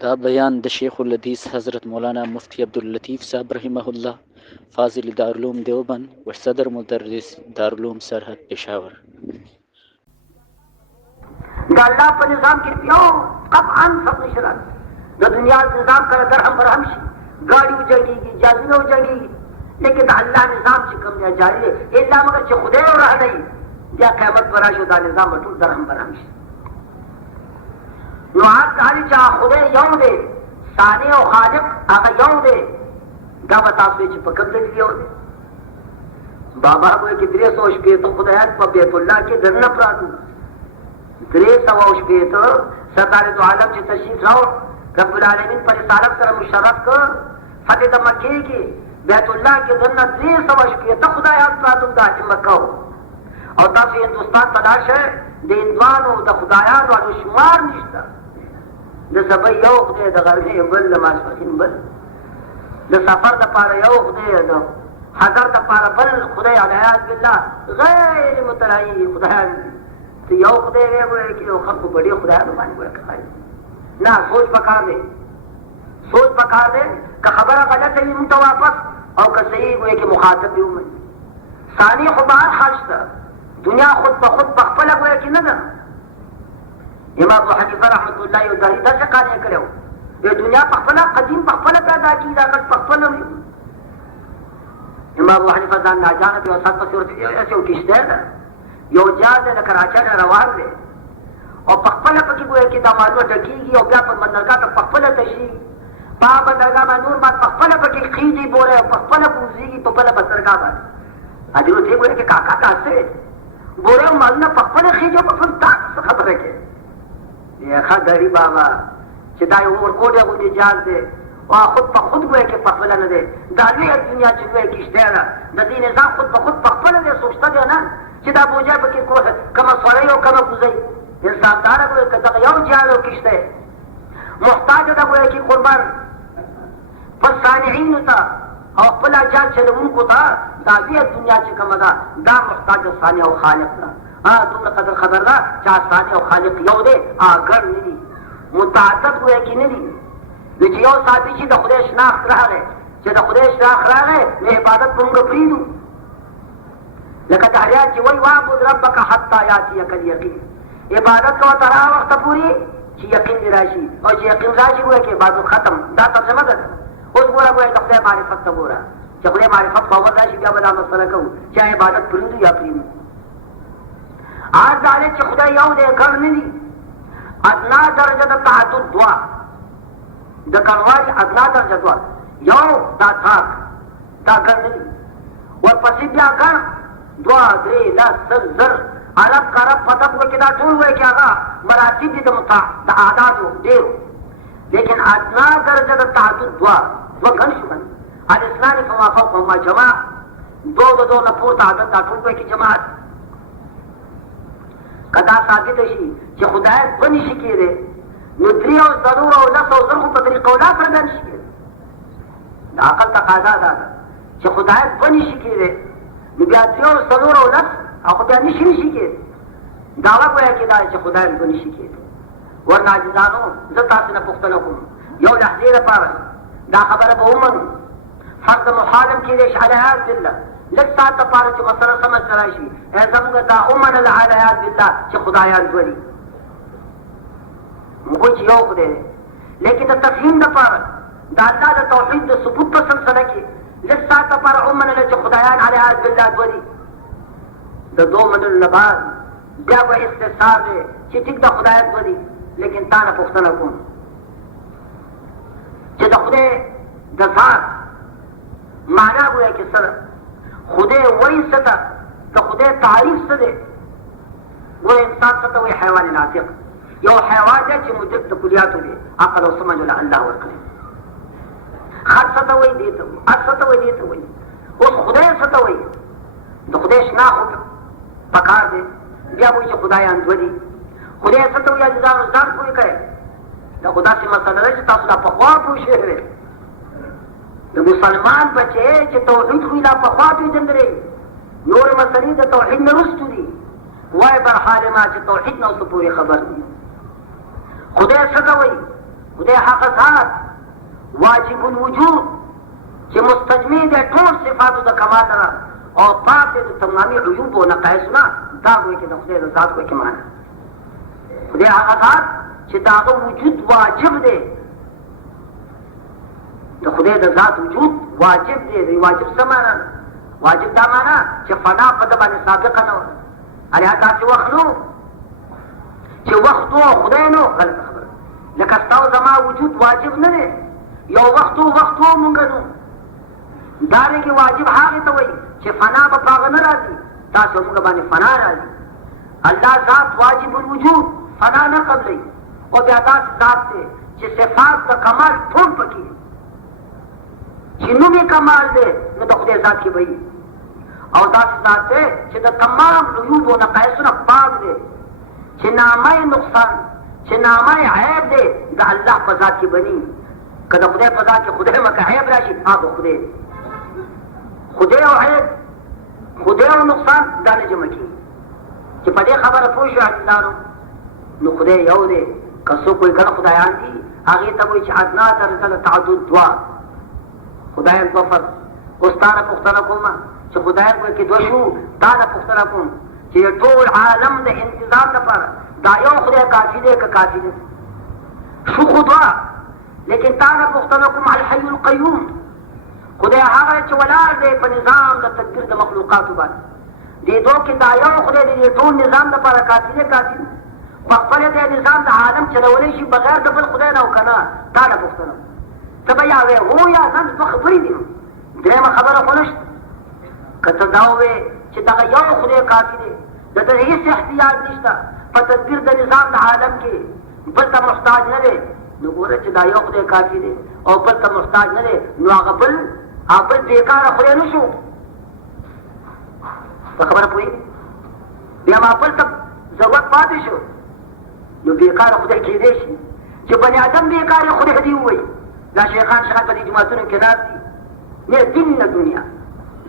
دا بیان د شیخ الحدیث حضرت مولانا مفتی عبداللطیف صاحب رحمه الله فاضل دارالعلوم دیوبند و صدر مدرس دارالعلوم سرحد پشاور. دا اللہ پر نظام کی پیو قطعا سب نشرات دا دنیا نظام کا درہم برہم شی گاڑی اجڑی گی جازینہ اجڑی گی لیکن دا اللہ نظام چکم دیا جاری ہے اللہ مگر چھ خدے ہو رہا نہیں دیا قیمت برا شو دا نظام بطول درہم برہم شی نوعات کہانی چاہ خدے یوں دے ثانی و خالق آگا یوں دے دا بتاسوے چھ پکم دے لیو دے بابا کوئی کہ 300 شپیتو خدایت پا بیت اللہ کے دھرنا پراتو 300 شپیتو سرکار دو عالم چھ تشریف راو رب العالمین پر رسالت سر مشرف کر فتح دا مکی کی بیت اللہ کے دھرنا 300 شپیتو خدایت پراتو دا چھ مکہ ہو اور تا سے ہندوستان تلاش ہے دے اندوانو دا خدایان والو شمار نشتا دا سبای یو خدای دا غربی بل دا ماسفقین بل دا سفر دا پارا یو خدای دا حضر دا پارا بل خدای علیہ باللہ غیر مترائی خدایان تو یو خدای رہے ہوئے کہ یو خلق بڑی خدایان مانی گوئے کھائی نا سوچ پکار دے کہ خبر غلط ہے منتا واپس اور کہ صحیح ہوئے کہ مخاطب بھی ہوں ثانی خبار خالصتا دنیا خود بخود بخفلہ گوئے کہ نہ امام ابو حنیفہ رحمت اللہ دہی دا سے کہنے کرے ہو یہ دنیا بخفلہ قدیم بخفلہ پیدا کی راگت بخفلہ ہوئی امام ابو حنیفہ دان ناجانت و ساتھ پسی ورسی ایسے وہ کشتے ہے یو جاز ہے کراچا نے روان دے اور بخفلہ پکی گوئے کہ دا معلومہ ڈکی گی اور بیا پر بندرگاہ کا بخفلہ تشریح پا بندرگاہ میں نور بات بخفلہ پکی خیزی بولے اور بخفلہ پوزی گی تو پلہ بندرگاہ بات حضرت تھے گوئے کہ کاکا کاسے بولے اور معلومہ بخفلہ خیزی پر تاک سے خبر ہے کہ یہ خد دری بابا چدائی عمر کوڑے کو نجاز دے وہاں خود بخود گوئے کہ پخفلہ نہ دے دالوی ایک دنیا چلوئے کشتے ہے نزی نظام خود بخود پخفلہ دے سوچتا دے نا چدا بوجھے بکی کو کم سورائی ہو کم کزائی انصاف دارا گوئے کہ دقیاؤ جہاں ہو کشتے محتاج دا گوئے کہ قربان پس سانعین تا اور پلا جان چلے ان کو تا دالوی ایک دنیا چکم دا دا محتاج سانع و خالق دا تم قدر خبر دا چاہ سانع و خالق یو دے آگر نہیں متعدد گوئے کی نہیں لیکن یو صاحبی چی دا خودش ناخت رہا گئے چی دا خودش ناخت رہا گئے میں عبادت پنگا پریدو لکہ دہریات چی وی وابد ربکا حتی یاتی یکل یقین عبادت کا وطرہ وقت پوری چی یقین دی راشی اور چی یقین راشی گوئے کہ عبادت ختم دا ترجمہ دا اس گورا گوئے دخلے معرفت تا گورا چی خلے معرفت باور راشی بیا بدا مسئلہ کہو چاہے عبادت پریدو یا پریدو آج دالے چی خدا یو دے گھر نہیں ادنا درجہ دا تعدد دعا دا کنواج ادنا درجہ دعا یو دا تھاک دا گھر نہیں اور پسی بیا گھر دعا درے لس سل زر عرب کا رب فتح ہوئے کہ دا طول ہوئے کہ آگا مراتب دی دا اعداد ہو دیو لیکن ادنا درجہ دا تعدد دعا وہ گھن شکن الاسلام فما فوق وما جماع دو نپور تعدد دا طول ہوئے کی جماعت کدا ثابت شي چې خدای بني شي کېده نو درې او ضرور او لس او زرغو په طریقه ولا سره بني شي کېده د عقل تقاضا دا ده چې خدای بني شي کېده نو بیا درې او ضرور او لس او بیا نشي کېده دعوه کوي چې دا چې خدای بني شي کېده ورنه عاجزانو زه تاسو نه پوښتنه کوم یو لحظې لپاره دا خبره به ومنو فرد محالم کېدی شي علیه بالله لک سات پارا چھ مسئلہ سمجھ کرائشی ایسا مگا دا امن العلیات باللہ چھ خدایان دوری مگوچ یو خدے لیکن دا تفہیم دا پارا دا اللہ دا توحید دا ثبوت پر سلسلہ کی لک سات پارا امن اللہ چھ خدایان علیات باللہ دوری دا دو من اللباد بیا وہ استثار دے چھ ٹک دا خدایان دوری لیکن تانا پختنا کن چھ دا خدے دا ذات معنی ہوئے کہ سر خدے وہی ستا تو خدے تعریف سے دے وہ انسان ستا وہی حیوان ناطق یو حیوان دے چی مدرک تو کلیاتو دے عقل و سمجھ اللہ ورکلے خد ستا وہی دیتا ہوئی اد ستا وہی دیتا ہوئی اس خدے ستا وہی تو خدے شناخ ہو پکار دے بیا وہی چی خدایان دو دی خدے ستا وہی عزیزان ازدان پوری کرے تو خدا سے مسئلہ رہے چی تاسو دا پخوار پوشے رہے دا مسلمان بچے چه توحید خوی لا پخواتوی دندره نور مسئلی دا توحید نرستو دی وای بر حال ما چه توحید نوستو پوری خبر دی خدای صدوی خدای حق ذات واجب الوجود چې مستجمع دی ټول صفاتو د کمال نه او پاک دی د تمامي عیوب او نقایص نه، دا وایي چې د خدای د ذات وایي کې معنی خدای هغه ذات چې د هغه وجود واجب دی، د خدای د ذات وجود واجب دی. د واجب څه معنی؟ واجب دا معنی چې فنا په ده باندې سابقه نه وه، الیا داسې وخت نو چې وخت و خدای نو غلطه خبره. لکه ستا او زما وجود واجب نه دی، یو وخت و مونږ نو. دارنګې واجب هغې ته وایي چې فنا به په هغه نه راځي، تاسو مونږ باندې فنا راځي. الله ذات واجب الوجود فنا نه قبلوي، او بیا داسې ذات دی چې صفات د کمال ټول پکې چې نوم یې کمال دی، نو د خدای ذات کې به وي. او داسې ذات دی چې د تمام عیوب او نقایصو نه پاک دی، چې نامه نقصان چې نامه عیب دی د الله په ذات کې بني. که د خدای په ذات کې خدای مکه عیب راشي، هغه خدای دی. خدای او عیب، خدای او نقصان دا نه جمع کېږي. چې په دې خبره پوه شو عزیزانو، نو خدای یو دی. که څوک کوئی ګڼ خدایان دي، هغې ته وایي چې ادنا درجه له تعدد دوه خدایان دوه فرد. اوس تا نه پوښتنه کومه چې خدایان کوی کې دوه شو، تا نه پوښتنه کوم چې ټول عالم د انتظام لپاره دا یو خدای کافي دی که کافي دی؟ شو خو دوه. لیکن تا نه پوښتنه کوم الحي القیوم، خدای هغه چې ولاړ دی په نظام د تدبیر د مخلوقاتو باندې. دې دوه کې دا یو خدای دی ټول نظام لپاره کافي دی کافي دی؟ په خپله دی نظام د عالم چلولی شي بغیر د بل خدای نه او که نه؟ تا نه پوښتنه ته به یا وې هو یا نه، دوه خبرې دي. درېیمه خبره خو نشته. که ته دا ووې چې دغه یو خدای کافي دی، د ده هېڅ احتیاج نشته په تدبیر د نظام د عالم کې، بل ته محتاج نه دی، نو ګوره چې دا یو خدای کافي دی او بل ته محتاج نه دی، نو هغه بل بېکاره خدای نه شو. په خبره پوهېږې؟ بیا ما بل ته ضرورت پاتې شو، نو بېکاره خدای کېدی شي چې بني ادم بېکاره خدای دې ووایي. دا شیخان په دې جوماتونو کې ناست دي، نه دین نه دنیا،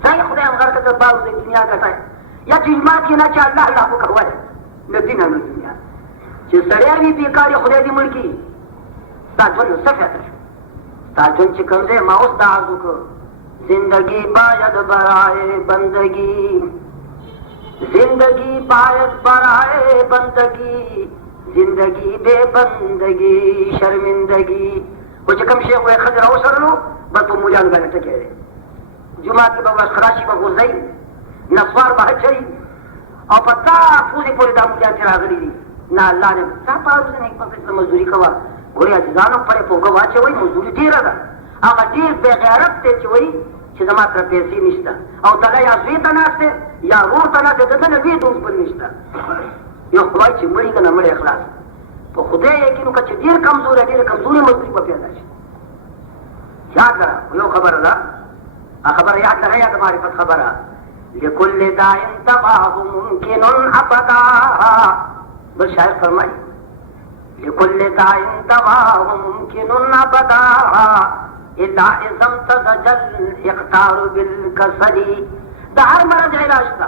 ځای خدای هم غرقه ته باز د دنیا ګټای، یا چې جومات کې نه چې الله الله وکړه وایي، نه دین نه دنیا. چې سړی وي بېکاره خدای دې مړ کړي، ستا ژوند نو څه فایده شو؟ ستا ژوند چې کوم دی، ما اوس دا عرض وکړو زندگی باید برائے بندگی، زندگی باید برائے بندگی، زندگی بے بندگی شرمندگی. و چې کوم شیخ وایي ښځې راوشرلو بس په مولیانو باندې ټکی دی، جومات کې به ورځ راشي به غورځئ، نسوار به اچوي، او په تا پوزې پورې دا مولیان چې راغلي دي، نه الله نه تا په روزه نه په فیصله مزدوري کوه. ګورې عزیزانو پرې په اوږه واچوئ، مزدوري ډېره ده. هغه ډېر بې غیرت دی چې وایي چې زما سره پیسې نشته، او دغه یا زوی ته ناست دی یا ورور ته ناست دی، د ده نه لوی دوست بل نشته. نو خدای چې مړي که نه مړی خلاص په خدای یقین وکړه چې ډېر کمزوری ډېره کمزوري مزدوري به پیدا شي. یاد لره یو خبره ده، هغه خبره یاد لره، یا د معرفت خبره. لکل داء دواه ممکن ابدا، بل شاعر فرمایي لکل داء دواه ممکن ابدا الا اذا امتزج الاقتار بالکسل. د هر مرض علاج ده،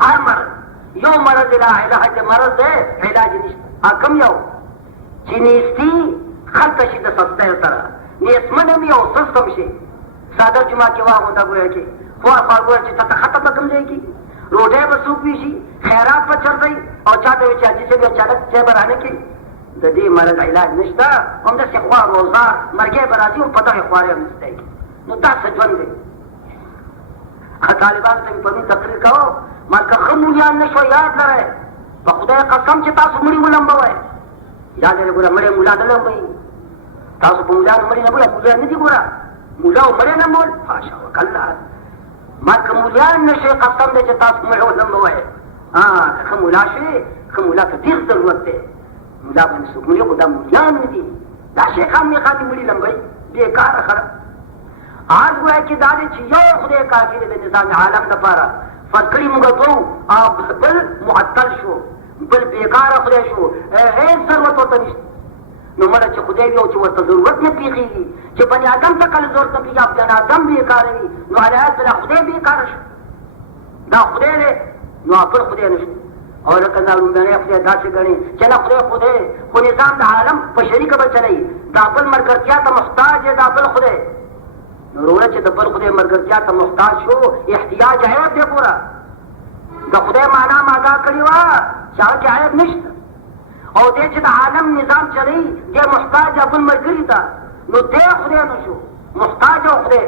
هر مرض یو مرض لا علاج مرض دی، علاج نشته. کوم یو چې نیستي خلطه شي د سستۍ سره، نیستمن هم یو سست هم شي. ساده جمعه کې واغونده ګویا کې خوار خوار ګویا چې تاته خطه به کوم ځای کې روټۍ به څوک ویشي، خیرات به چرځئ، او چا ته وایي چې حاجي صاحب اچانک ځای به رانه کړي. د دې مرض علاج نشته. همداسې خوار روزګار مرګی به راځي او په دغې خوارۍ هم نستی کړي. نو دا څه ژوند دی؟ طالبانو ته مې پرون تقریر کوو، ما که ښه مولیان نه شوه یاد لرئ، په خدای قسم چې تاسو مړي ولمبوئ. یاد لرئ ګوره مړی مولا نه لمبوي، تاسو په مولیانو مړي نه بوله، مولیان نه دي ګوره، مولا او مړی لمبول حاشا وکالله. ما که مولیان نه شئ قسم دی چې تاسو مړی ولمبوئ. که ښه مولا شئ، ښه مولا ته ډېر ضرورت دی. مولا باندې څوک مړي خو دا مولیان نه دي، دا شیخان میخان دي مړي لمبوي، بېکاره خلک. آج گویا کہ دادے چیو خدای کافی دے نظام عالم دپارا فکری موږ تو او بل معطل شو، بل بیکار خدای شو، هیڅ ضرورت ورته نشته. نو مړه چې خدای وي او چې ورته ضرورت نه پېښېږي، چې بني ادم ته کله ضرورت نه پېښېږي، بني ادم بیکاره وي، نو علیه السلام خدای بیکاره شو. دا خدای دی نو بل خدای نشته. او لکه دا لومړنی خدای داسې ګڼي چې نه خدای خو نظام د عالم په شریکه به چلوي دا بل ملګرتیا ته محتاج دی دا بل خدای نو وروره چې د بل خدای ملګرتیا ته محتاج شو احتیاج عیب دی پوره د خدای معنا ادا کړې وه چې هغه کې عیب نشته او دی چې د عالم نظام چلوي دی محتاج بل ملګري ته نو دی خدای نه شو محتاج او خدای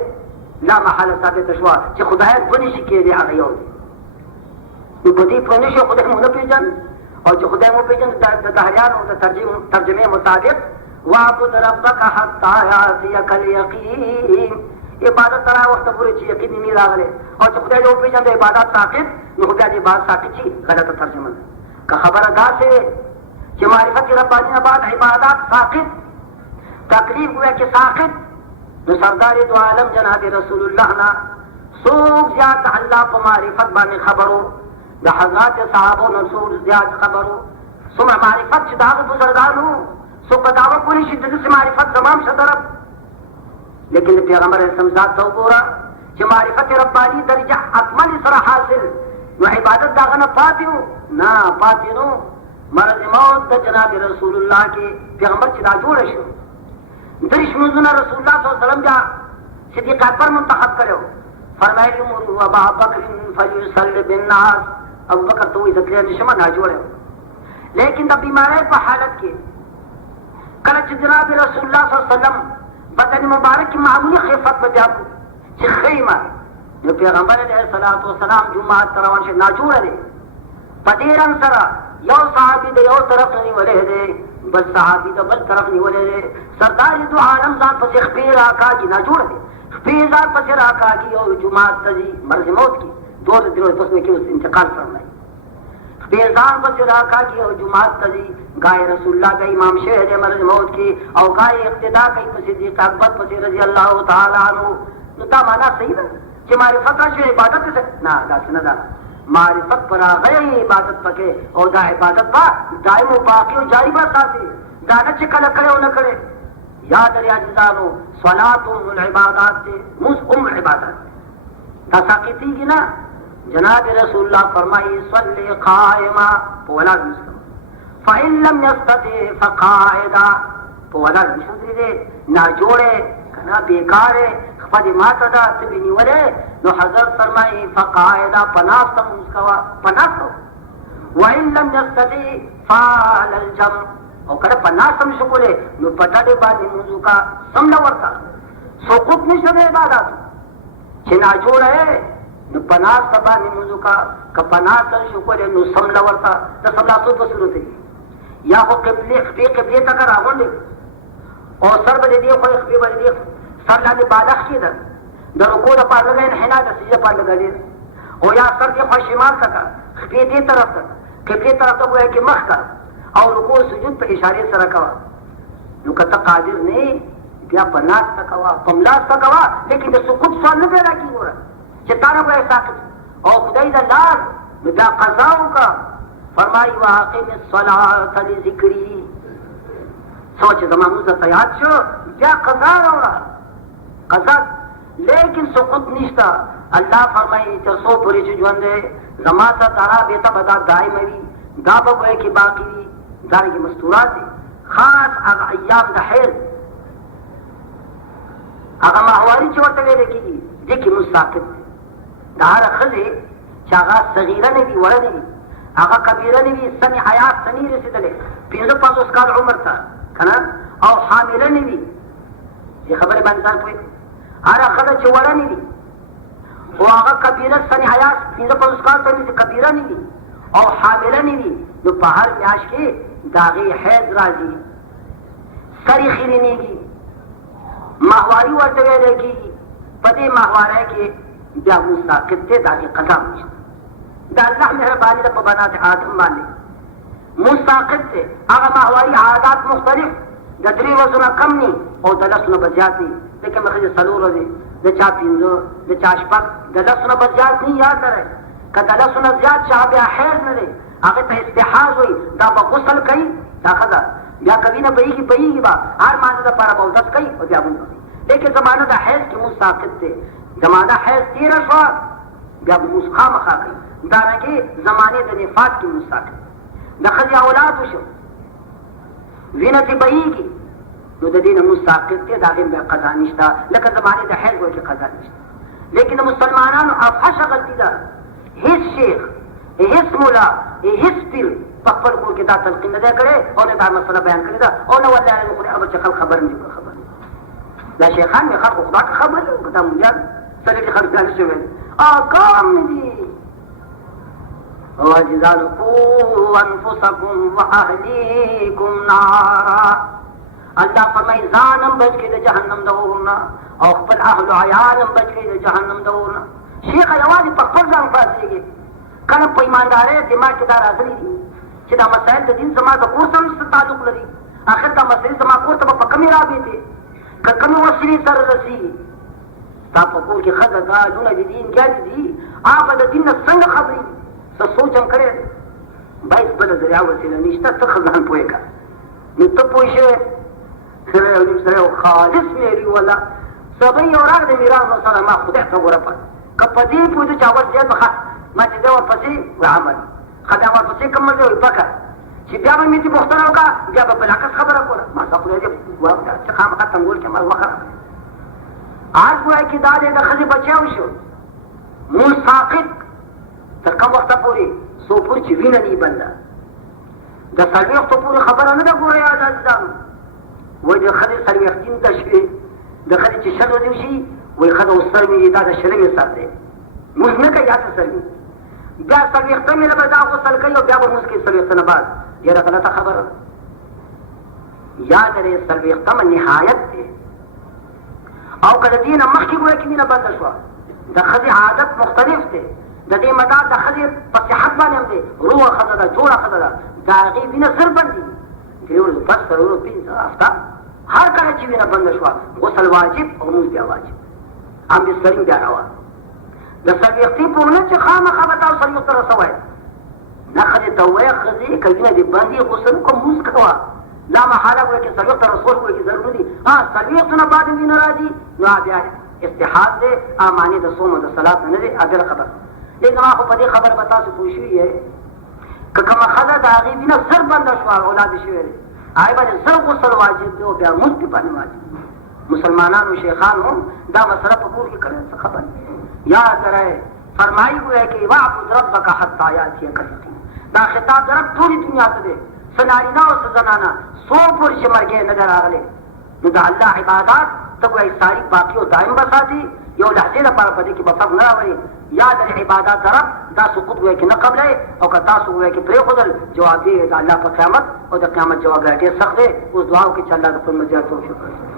لا محاله ثابته شوه چې خدایان دوه نشي کېدی هغه یو دی نو په دې پوه نه شو خدای مو نه پېژني او چې خدای مو پېژني د دهلیانو د ترجمې مطابق واعبد ربک حتی یأتیک الیقین عبادت تر هغه وخته پورې چې یقین نه راغلی او چې خدای یې وپېژني د عبادت ساقط نو خدای د عبادت ساقط شي غلطه ترجمه ده که خبره داسې چې معرفت رباني نه بعد عبادات ساقط تکلیف گویا کې ساقط نو سردار دو عالم جناب رسول الله نه څوک زیات الله په معرفت باندې خبرو د حضرات صحابو نو څوک زیات خبرو څومره معرفت چې د هغه بزرګانو څوک به دعوه کولی شي د داسې معرفت زمام شه طرف لیکن د پیغمبر اسلام ذات ته وګوره چې معرفت رباني درجه اکمل سره حاصل نو عبادت د هغه نه پاتې وو نه پاتې نو مرض موت د جناب رسول الله کې پیغمبر چې دا جوړه شو درش منځونه رسول الله صلی الله علیه وسلم بیا صدیق اکبر منتخب کړو فرمایلی مروا ابا بکر فلیصلی بالناس ابو بکر ته وایي ځکه چې شمه نه جوړه لیکن د بیماری په حالت کې کله چې جناب رسول الله صلی الله علیه وسلم بدن مبارک معمولی خفت بجا کو چې خیمه نو پیغمبر علیه الصلاۃ والسلام جمعه تروان شه نه جوړه دي پدیرن سره یو صحابي د یو طرف نیولې دی بل صحابي د بل طرف نیولې دی سردار دو عالم ځان پسې خپې راکاږي نه جوړه دي خپې ځان پسې راکاږي او جمعه ته ځي مرض موت کی دو دنوں پس میں کې اوس انتقال فرمایي خپې ځان پسې راکاږي او جمعه ته ځي گائے رسول الله کا امام شهر ہے مرض موت کی او گائے اقتدا کوي په صدیق اکبر پسې رضی الله تعالی عنہ نو دا معنا صحیح ده چې معرفت راشي عبادت څه نه دا څنګه ده معرفت پر غیر عبادت پکې او دا عبادت با دائم او باقی او جاری به ساتي دا نه چې کله کړو نه کړي یاد لري عزیزانو صلات العبادات مز عبادت دا ساقطیږي نه جناب رسول الله فرمایي صلی قائما ولا مسلم فإن لم يستطع فقاعدا ولا مسلم دې نه جوړه کنا بیکار خپل ماته دا تبني وله نو حضرت فرمایي فقاعدا پناست مسکوا پناست وإن لم يستطع فعل الجمع او کله پناستم شو کوله نو پټاډه باندې موضوع کا سملا ورتا سقوط نشته عبادت چې نه جوړه نو پناست باندې موضوع کا پناست شو کوله نو سملا ورتا د سملا څه په صورت یا خو قبله تک راغونډي او سر به دې خو خپل باندې سر لاندې بالغ شي د رکوع د پاره لګین حنا د سجده پاره لګی او یا سر کې خو شمال تک خپل دې طرف ته قبله طرف ته وایي کې مخ کا او رکوع سجود په اشاره سره کوا نو کته قادر نه بیا پناس تکوا پملاس تکوا لیکن د سقوط سوال نه پیدا کیږي چې تاره به ساکت او خدای دا لار بیا قضا کا فرمای واقم الصلاه لذکری سوچ زمانو ته یاد شو بیا قضا راوړه قضا لیکن سقوط نشتا الله فرمایي چې سو پوری چې ژوند زما ته تارا به ته بدا دائم وي دا به وای کی باقی دي دا کی مستورات خاص هغه ایام د حیض هغه ماحوري چې ورته ویل کیږي د کی مستاقب دا هر خزه چې هغه صغیره نه وي وړه نه وي هغه کبیره نه وي سن حیات سنی رسیدلې 55 کال عمر ته کنه او حامله نه وي دې خبره باندې ځان کوي هر خزه چې وړه نه وي او هغه کبیره سن حیات 55 کال ته کبیره نه وي او حامله نه وي نو په هر میاش کې داغي حیض راځي سری خیرینیږي ماهواري ورته ویل کېږي په دې ماهواره کې بیا مستاقب ته داغي قضا نشته دا الله مهرباني ده په بنات آدم باندې مستاقب ته هغه ماهواري عادات مختلف د درې ورځې کم نه او د لسو نه بزیات دي لکه مخکې څلور ورځې د چا پنځه د چا شپږ د لسو نه بزیات نه یاد لرئ که د لسو نه زیات چا بیا حیض نه دی هغه ته استحاض وایي دا به غسل کوي دا ښځه بیا کوي نه بهیږي به هر مانځه دپاره به اودس کوي او بیا مونځ کوي لیکن زمانه د حیض کې مونځ ساقط دی زمانه حیض تېره شوه بیا به مونځ خامخا کوي دارنګه زمانه د نفاق کې مساکل د خځې اولاد وشو وینه تی بهیږي نو د دین مساکل ته داغه به قضا نشته لکه زمانه د حیض وکي قضا نشته لیکن مسلمانانو افحش غلطی ده هیڅ شیخ هیڅ مولا هیڅ پیر په خپل کور کې دا تلقین نه کړي او نه دا مسله بیان کړي دا او نه والله خو ابو چې خبر نه خبر لا شیخان می خلق خدا خبر کدا مونږ سره کې خلق نه شوی کام دي وجزال قوا انفسكم واهليكم نارا الله فرمای ځانم بچ کې د جهنم دورنا او خپل اهل او عیالم بچ کې د جهنم دورنا شیخ یوازې په خپل ځان فاسيږي کله په ایماندارۍ دماغ کې دا راغلي دي چې دا مسائل د دین زما د کور سره تعلق لري اخر دا مسائل زما کور ته په کمی رابطه که کمی وسیلې سره رسي تا په کور کې خزه دا لونه د دین کې دي هغه د دین څنګه خبري څه سوچم کړی باید بل ذریعہ وسیله نشته ته خزان پوهه کا نو ته پوه شې سره خالص مېری ولا سبا یو راغ د میراث سره ما خدای ته ورپا کپدې پوهه چې اول ځای ما چې دا ورپسې عمل خدای ورپسې کوم ځای وکړه چې بیا به مې دې پوښتنه وکړه بیا به بلاکس خبره کوله ما څه خدای دې وکړه چې خامخا تنګول کې ما وکړه آج وایي چې دا دې د ښځې بچیاو شو مساقط تر کوم وخته پورې څو پورې چې وینه نه بنده د څلوېښتو پورې خبره نه ده ګوره یاد عزیزانو وایي د ښځې څلوېښتین ته شوې د ښځې چې شل ورځې وشي وایي ښځه اوس سر مې دا د شلمې سر دی موږ نه کوي یاد سر مې بیا څلوېښتمې نه به دا غسل کوي او بیا به لمونځ کوي څلوېښت نه بعد ډېره غلطه خبره ده یاد لرئ څلوېښتمه نهایت دی او که د دې نه مخکې ګویا کې مینه بنده شوه د ښځې عادت مختلف دی د دې مدار د ښځې په صحت باندې هم دی روغه ښځه ده جوړه ښځه ده د هغې وینه زر بندېږي درې ورځې پس څلور پنځه هفته هر کله چې وینه بنده شوه غسل واجب او لمونځ بیا واجب هم بسترین بیا روان د څلوېښتې په ونه چې خامخا به تاسو څلوېښت رسوئ نه ښځې ته ووایه ښځې که وینه دې بندې غسل وکړه لمونځ کوه لا محاله وایي چې څلوېښت رسول وایي چې ضرور دي څلوېښتو نه بعد وینه راځي نو بیا استحاض دی معنی د صوم او د صلات نه دی بله خبره لیکن ما خو په دې خبره به تاسو پوه شوي یې که کومه ښځه د هغې وینه زر بنده شوه اولاد یې شوی دی هغې باندې زر غسل واجب دی او بیا لمونځ پې باندې واجب مسلمانانو شیخان هم دا مسله په کور کې کړې څه خبر یاد لرئ فرمایي ګویا کې واعبد ربک حتی یاتیک الیقین دا خطاب د رب ټولې دنیا ته دی څه نارینه او څه زنانه څو پورې چې مرګ نه دی راغلی نو د الله عبادات ته ګویا ساري باقي او دائم به ساتي یو لحظې لپاره په دې کې به فرق نه راولي یاد لرئ عبادات د رب دا سقوط ګویا کې نه قبلوي او که تاسو ګویا کې پرېښودل جواب دی د الله په قیامت او د قیامت جواب ډېر سخت دی اوس دعا وکړئ چې الله د خپل مزیات توفیق ورکړي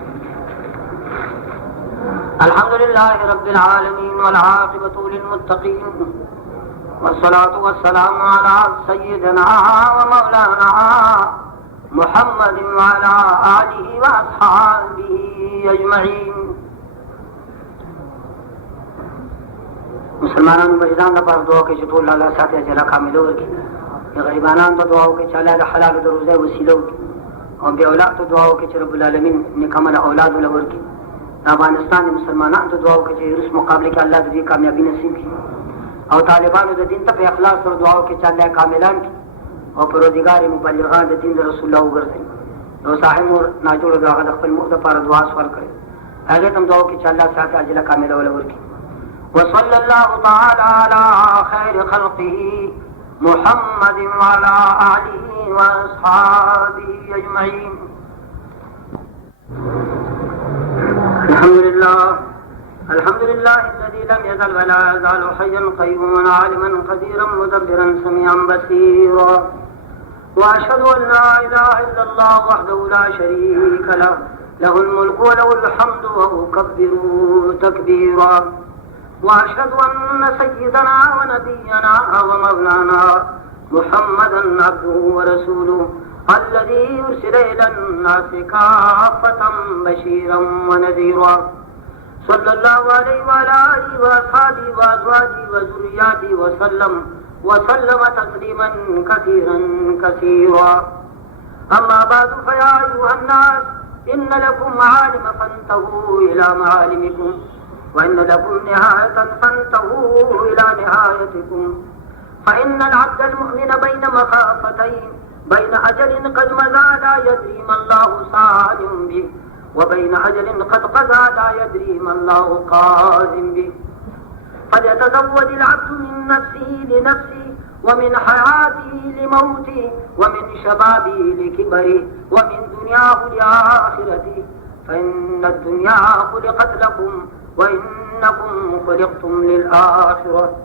الحمد لله رب العالمين والعاقبة للمتقين والصلاة والسلام على سيدنا ومولانا محمد وعلى آله وأصحابه أجمعين مسلمانانو مریضان لپاره دعا کوي چې ټول الله ساتي اجر کامل ورکړي غریبانو ته دعا وکړي چې الله د حلال د روزي وسیله وکړي او بیا اولاد ته دعا وکړي چې رب العالمین نکمل اولاد له ورکړي افغانستان د مسلمانانو ته دعا وکړي چې روس مقابله کې الله دې کامیابی نصیب کړي او طالبانو د دین ته په اخلاص سره دعا وکړي چې الله کاملان کړي او پروردګار مبلغان د دین د رسول الله وګرځي او صاحب مور ناجوړ دغه د خپل مور لپاره دعا سوال کړي هغه ته دعا وکړي چې الله ساتي اجر کامل ورکړي وصلى الله تعالى على خير خلقه محمد وعلى آله وأصحابه أجمعين الحمد لله الذي لم يزل ولا يزال حيا قيوما عالما قديرا مدبرا سميعا بصيرا وأشهد أن لا إله إلا الله وحده لا شريك له له الملك وله الحمد وأكبر تكبيرا وأشهد أن سيدنا ونبينا ومولانا محمدا عبده ورسوله الذي أرسل إلى الناس كافة بشيرا ونذيرا صلى الله عليه وعلى آله وأصحابه وأزواجه وذرياته وسلم تسليما كثيرا كثيرا أما بعد فيا أيها الناس إن لكم معالم فانتهوا إلى معالمكم وإن لكم نهاية فانتهوا إلى نهايتكم فإن العبد المؤمن بين مخافتين، بين أجل قد مضى لا يدري ما الله صانع به، وبين أجل قد قضى لا يدري ما الله قادم به. فليتزود العبد من نفسه لنفسه، ومن حياته لموته، ومن شبابه لكبره، ومن دنياه لآخرته، فإن الدنيا خلقت لكم وإنكم خلقتم للآخرة.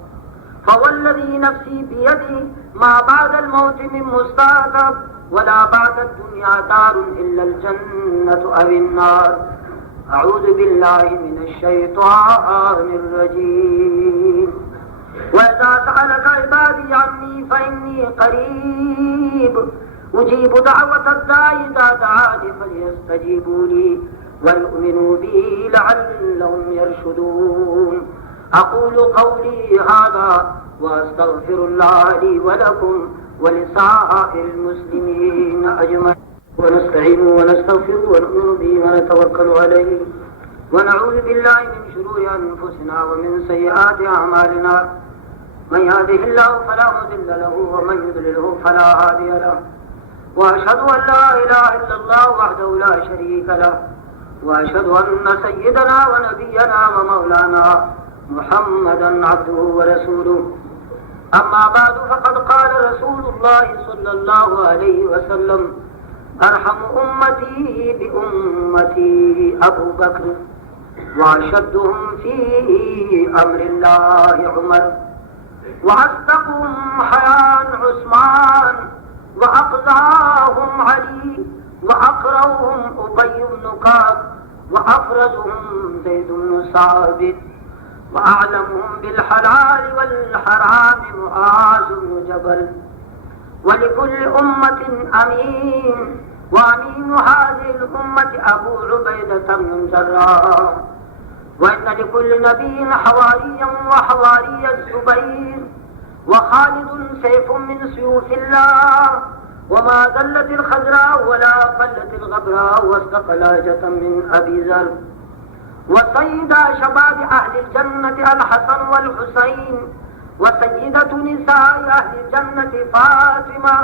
فوالذي نفسي بيده ما بعد الموت من مستعتب، ولا بعد الدنيا دار إلا الجنة أو النار. أعوذ بالله من الشيطان الرجيم. وإذا سألك عبادي عني فإني قريب أجيب دعوة الداعي إذا دعاني فليستجيبوا لي ويؤمنوا بي لعلهم يرشدون. أقول قولي هذا وأستغفر الله لي ولكم ولسائر المسلمين أجمعين. ونستعين ونستغفر ونؤمن به ونتوكل عليه، ونعوذ بالله من شرور أنفسنا ومن سيئات أعمالنا. من يهده الله فلا مضل له ومن يضلله فلا هادي له. وأشهد أن لا إله إلا الله وحده لا شريك له، وأشهد أن سيدنا ونبينا ومولانا محمدا عبده ورسوله. أما بعد، فقد قال رسول الله صلى الله عليه وسلم: أرحم أمتي بأمتي أبو بكر، وأشدهم في أمر الله عمر، وأصدقهم حياء عثمان، وأقضاهم علي، وأقرأهم أبي بن كعب، وأفرزهم زيد بن ثابت، وأعلمهم بالحلال والحرام معاذ بن جبل. ولكل أمة أمين، وأمين هذه الأمة أبو عبيدة بن الجراح. وإن لكل نبي حواريا وحواري الزبير، وخالد سيف من سيوف الله. وما ذلت الخضراء ولا قلت الغبراء واستقلاجة من أبي ذر. وسيدا شباب أهل الجنة الحسن والحسين، وسيدة نساء أهل الجنة فاطمة،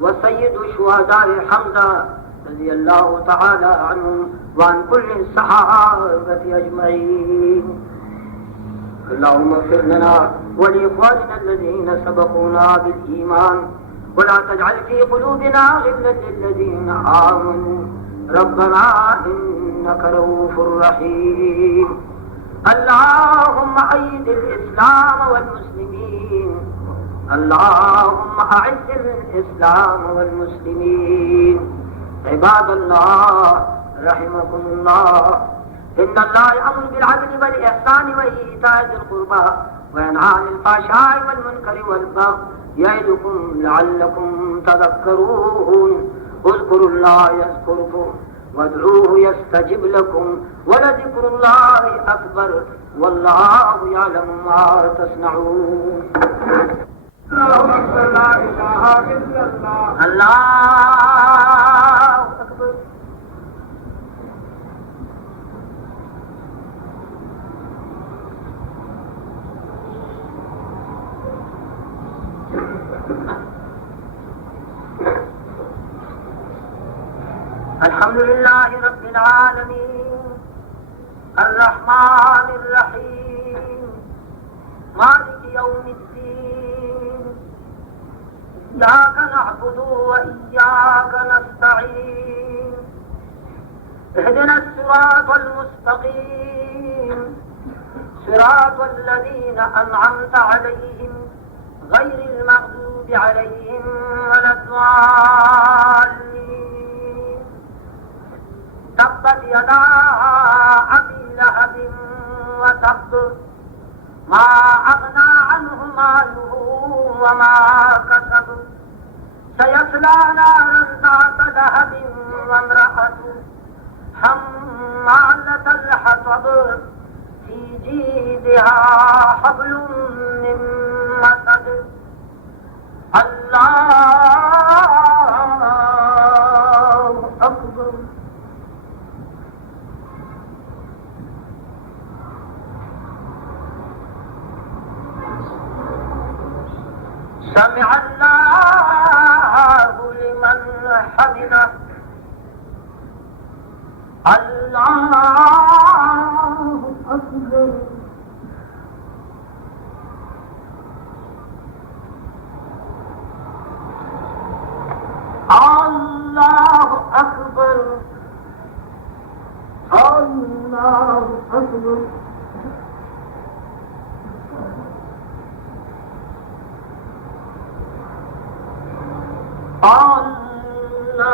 وسيد شهداء حمزة رضي الله تعالى عنهم وعن كل الصحابة أجمعين. اللهم اغفر لنا ولإخواننا الذين سبقونا بالإيمان، ولا تجعل في قلوبنا غلا للذين آمنوا ربنا إنك رؤوف رحيم. اللهم أيد الإسلام والمسلمين، اللهم أعز الإسلام والمسلمين. عباد الله رحمكم الله، إن الله يأمر بالعدل والإحسان وإيتاء ذي القربى وينهى عن الفحشاء والمنكر والبغي يعظكم لعلكم تذكرون. اذكروا الله يذكركم وادعوه يستجب لكم، ولذكر الله أكبر والله يعلم ما تصنعون. لا إله إلا الله. الله أكبر. الحمد لله رب العالمين الرحمن الرحيم مالك يوم الدين. إياك نعبد وإياك نستعين. اهدنا الصراط المستقيم، صراط الذين أنعمت عليهم غير المغضوب عليهم ولا الضالين. تبت يدا أبي لهب وتب، ما أغنى عنه ماله وما كسب. سيصلى نارا ذات لهب وامرأته حمالة الحطب، في جيدها حبل من مسد. الله أكبر. سمع الله لمن حمده الله أكبر الله أكبر الله أكبر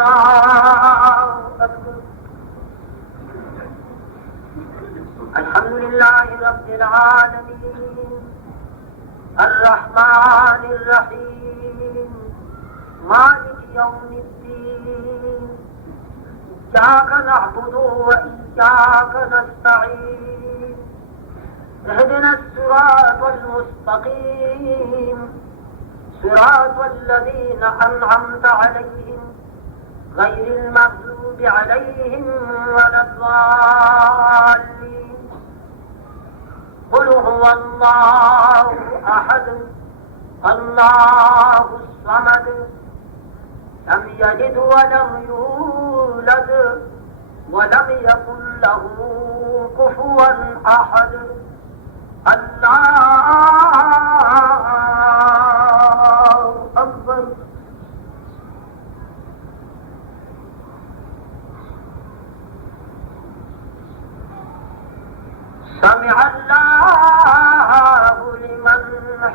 الله أكبر الحمد لله رب العالمين الرحمن الرحيم مالك يوم الدين إياك نعبد وإياك نستعين اهدنا الصراط المستقيم صراط الذين أنعمت عليهم غير المغضوب عليهم ولا الضالين قل هو الله أحد الله الصمد لم يلد ولم يولد ولم يكن له كفوا أحد الله أكبر سمع الله لمن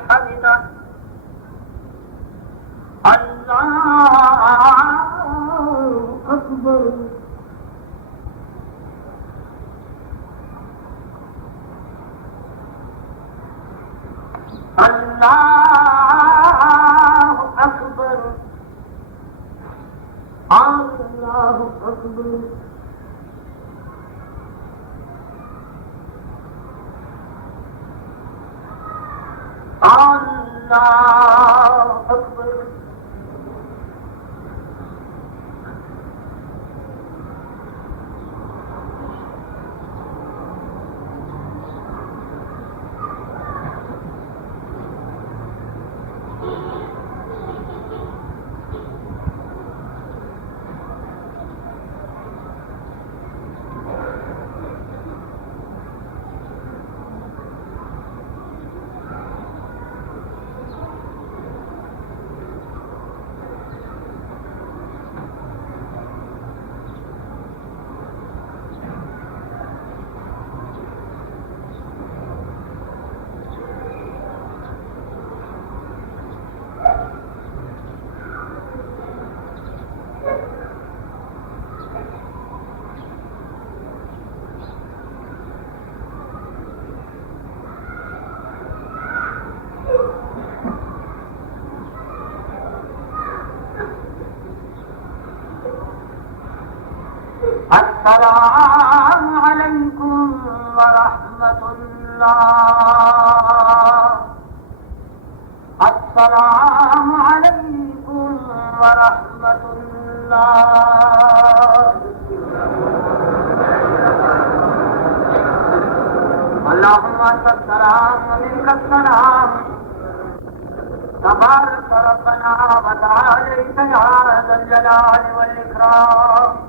حمده الله أكبر الله أكبر الله أكبر الله أكبر السلام عليكم ورحمة الله السلام عليكم ورحمة الله اللهم أنت السلام ومنك السلام تبارك ربنا وتعاليت يا ذا الجلال والإكرام